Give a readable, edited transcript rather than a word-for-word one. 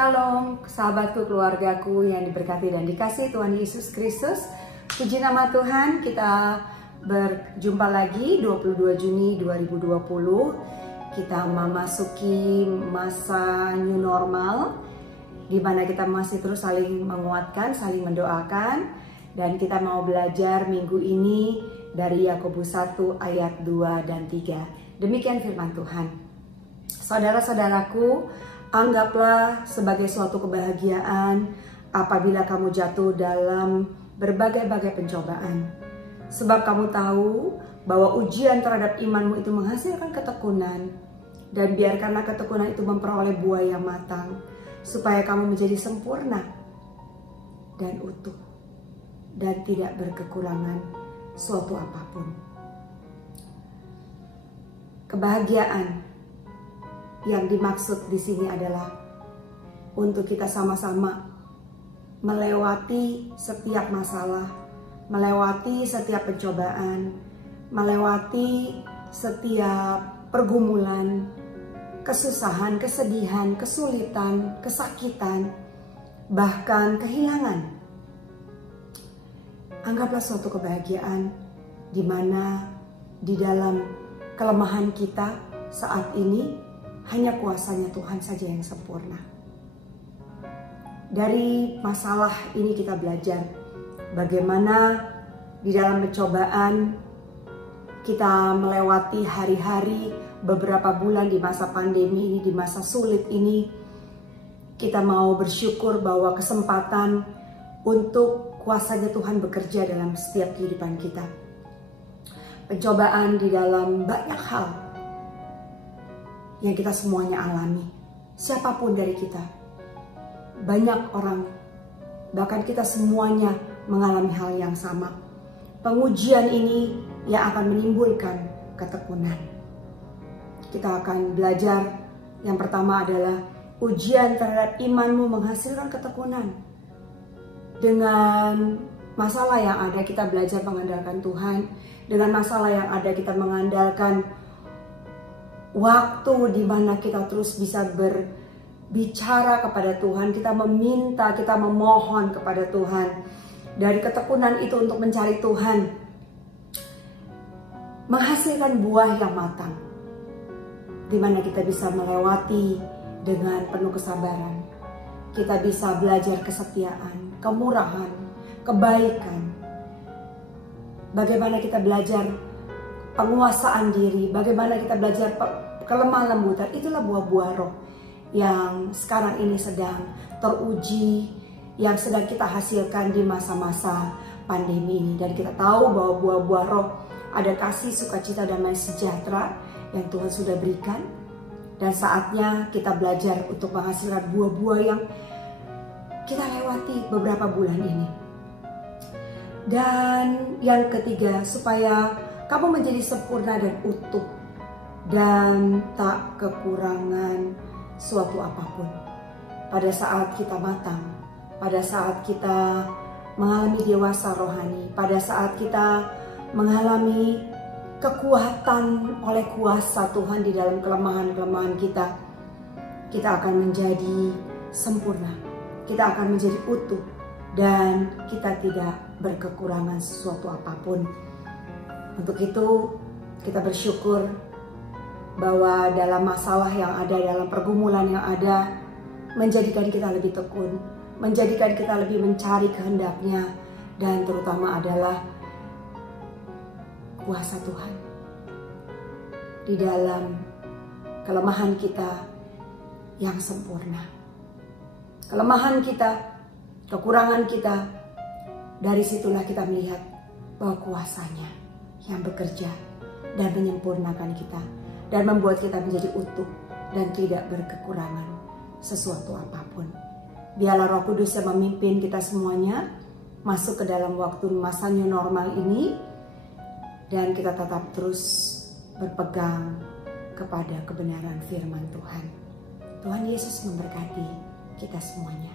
Shalom, sahabatku, keluargaku yang diberkati dan dikasihi Tuhan Yesus Kristus. Puji nama Tuhan, kita berjumpa lagi 22 Juni 2020. Kita memasuki masa new normal, di mana kita masih terus saling menguatkan, saling mendoakan. Dan kita mau belajar minggu ini dari Yakobus 1 ayat 2 dan 3. Demikian firman Tuhan. Saudara-saudaraku, anggaplah sebagai suatu kebahagiaan apabila kamu jatuh dalam berbagai-bagai pencobaan. Sebab kamu tahu bahwa ujian terhadap imanmu itu menghasilkan ketekunan. Dan biarkanlah ketekunan itu memperoleh buah yang matang, supaya kamu menjadi sempurna dan utuh, dan tidak berkekurangan suatu apapun. Kebahagiaan yang dimaksud di sini adalah untuk kita sama-sama melewati setiap masalah, melewati setiap pencobaan, melewati setiap pergumulan, kesusahan, kesedihan, kesulitan, kesakitan, bahkan kehilangan. Anggaplah suatu kebahagiaan di mana di dalam kelemahan kita saat ini hanya kuasanya Tuhan saja yang sempurna. Dari masalah ini kita belajar bagaimana di dalam pencobaan kita melewati hari-hari, beberapa bulan di masa pandemi ini, di masa sulit ini. Kita mau bersyukur bahwa kesempatan untuk kuasanya Tuhan bekerja dalam setiap kehidupan kita. Pencobaan di dalam banyak hal yang kita semuanya alami, siapapun dari kita, banyak orang, bahkan kita semuanya mengalami hal yang sama. Pengujian ini yang akan menimbulkan ketekunan. Kita akan belajar, yang pertama adalah ujian terhadap imanmu menghasilkan ketekunan. Dengan masalah yang ada kita belajar mengandalkan Tuhan, dengan masalah yang ada kita mengandalkan waktu di mana kita terus bisa berbicara kepada Tuhan, kita meminta, kita memohon kepada Tuhan. Dari ketekunan itu untuk mencari Tuhan, menghasilkan buah yang matang, di mana kita bisa melewati dengan penuh kesabaran. Kita bisa belajar kesetiaan, kemurahan, kebaikan. Bagaimana kita belajar penguasaan diri, bagaimana kita belajar kelemah lembutan. Itulah buah-buah roh yang sekarang ini sedang teruji, yang sedang kita hasilkan di masa-masa pandemi ini. Dan kita tahu bahwa buah-buah roh ada kasih, sukacita, damai sejahtera yang Tuhan sudah berikan. Dan saatnya kita belajar untuk menghasilkan buah-buah yang kita lewati beberapa bulan ini. Dan yang ketiga, supaya kamu menjadi sempurna dan utuh dan tak kekurangan suatu apapun. Pada saat kita matang, pada saat kita mengalami dewasa rohani, pada saat kita mengalami kekuatan oleh kuasa Tuhan di dalam kelemahan-kelemahan kita, kita akan menjadi sempurna, kita akan menjadi utuh, dan kita tidak berkekurangan sesuatu apapun. Untuk itu kita bersyukur bahwa dalam masalah yang ada, dalam pergumulan yang ada, menjadikan kita lebih tekun, menjadikan kita lebih mencari kehendaknya, dan terutama adalah kuasa Tuhan di dalam kelemahan kita yang sempurna. Kelemahan kita, kekurangan kita, dari situlah kita melihat bahwa kuasanya yang bekerja dan menyempurnakan kita dan membuat kita menjadi utuh dan tidak berkekurangan sesuatu apapun. Biarlah Roh Kudus yang memimpin kita semuanya masuk ke dalam waktu masa new normal ini, dan kita tetap terus berpegang kepada kebenaran firman Tuhan. Tuhan Yesus memberkati kita semuanya.